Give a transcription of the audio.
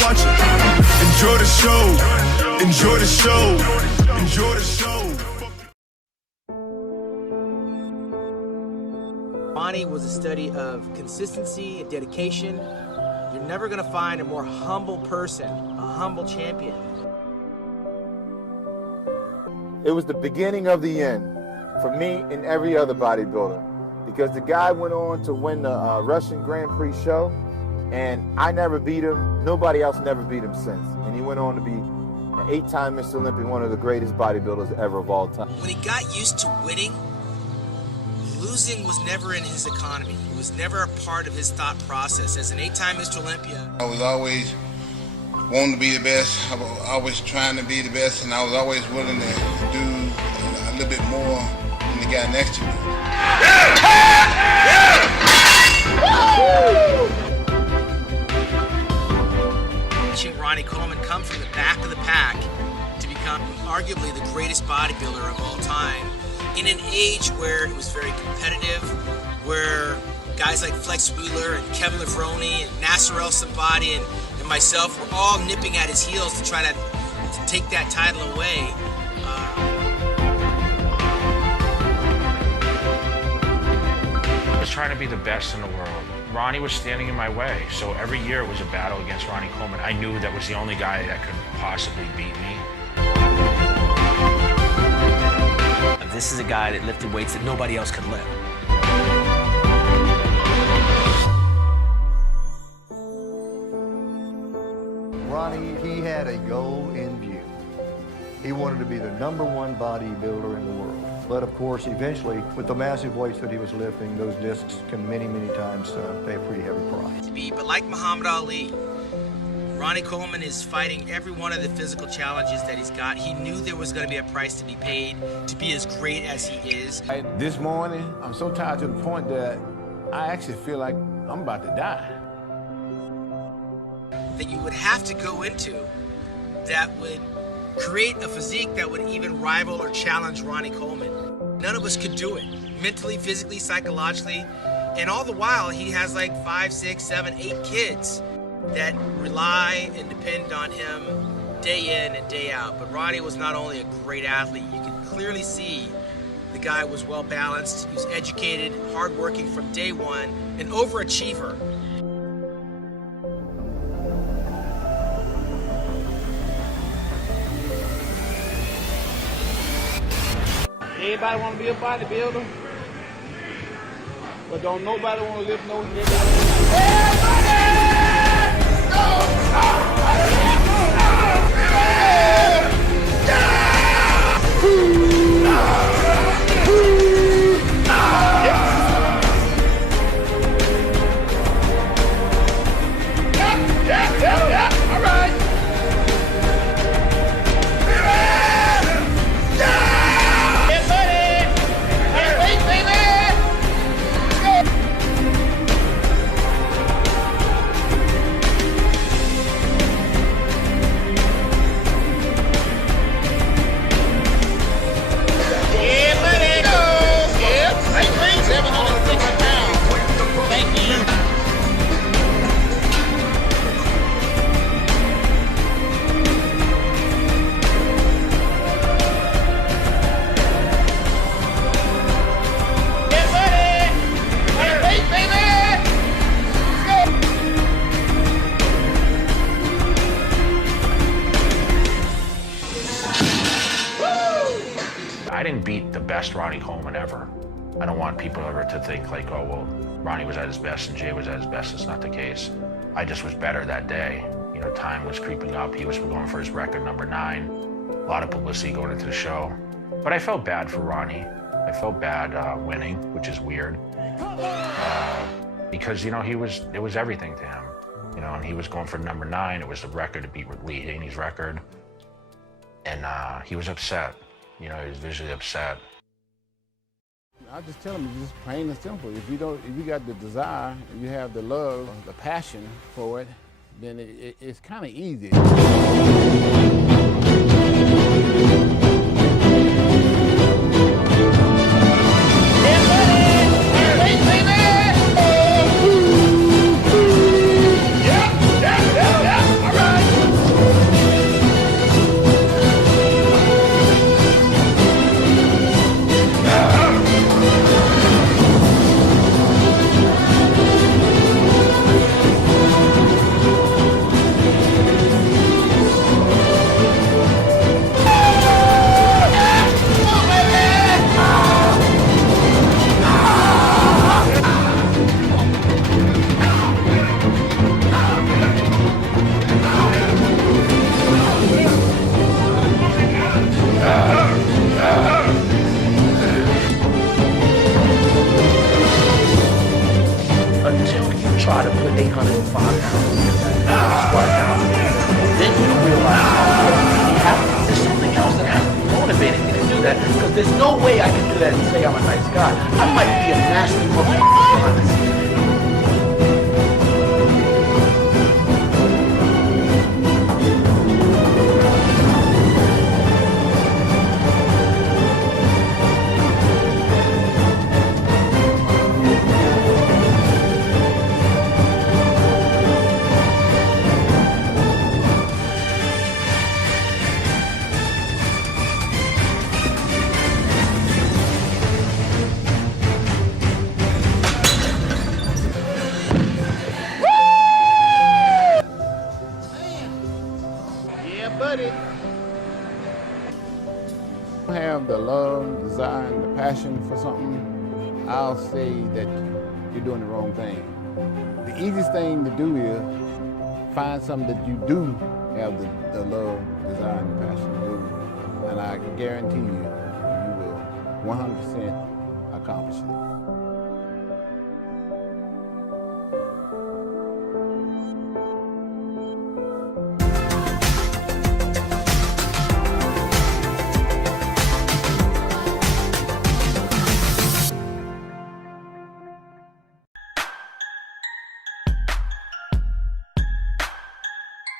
watching. Enjoy the show. Enjoy the show. Enjoy the show. Ronnie was a study of consistency and dedication. You're never gonna find a more humble person, a humble champion. It was the beginning of the end for me and every other bodybuilder, because the guy went on to win the Russian Grand Prix show, and I never beat him. Nobody else never beat him since. And he went on to be an 8-time Mr. Olympia, one of the greatest bodybuilders ever of all time. When he got used to winning, losing was never in his economy. It was never a part of his thought process. As an 8-time Mr. Olympia, I was always wanting to be the best. I was always trying to be the best, and I was always willing to do a little bit more than the guy next to me. Watching Ronnie Coleman come from the back of the pack to become arguably the greatest bodybuilder of all time in an age where it was very competitive, where guys like Flex Wheeler and Kevin Levrone and Nasser El Sabati and myself were all nipping at his heels to try to take that title away. I was trying to be the best in the world. Ronnie was standing in my way, so every year it was a battle against Ronnie Coleman. I knew that was the only guy that could possibly beat me. This is a guy that lifted weights that nobody else could lift. Ronnie, he had a goal in view. He wanted to be the #1 bodybuilder in the world. But of course, eventually, with the massive weights that he was lifting, those discs can many, many times pay a pretty heavy price. But like Muhammad Ali, Ronnie Coleman is fighting every one of the physical challenges that he's got. He knew there was going to be a price to be paid to be as great as he is. This morning, I'm so tired to the point that I actually feel like I'm about to die. That you would have to go into that would create a physique that would even rival or challenge Ronnie Coleman. None of us could do it, mentally, physically, psychologically, and all the while he has like 5, 6, 7, 8 kids that rely and depend on him day in and day out. But Ronnie was not only a great athlete, you could clearly see the guy was well balanced, he was educated, hardworking from day one, an overachiever. Everybody want to be a bodybuilder, but don't nobody want to lift no nigga. I didn't beat the best Ronnie Coleman ever. I don't want people ever to think like, oh, well, Ronnie was at his best and Jay was at his best. It's not the case. I just was better that day. You know, time was creeping up. He was going for his record #9. A lot of publicity going into the show. But I felt bad for Ronnie. I felt bad winning, which is weird. Because, you know, it was everything to him. You know, and he was going for #9. It was the record to beat Lee Haney's record. And he was upset. You know, he was visually upset. I just tell him, it's just plain and simple. If you got the desire, and you have the love, the passion for it, then it's kind of easy. All right. that, because there's no way I can do that and say I'm a nice guy. I might be a nasty motherfucker, honestly. Have the love, desire, and the passion for something, I'll say that you're doing the wrong thing. The easiest thing to do is find something that you do have the love, desire, and the passion to do, and I can guarantee you, you will 100% accomplish it.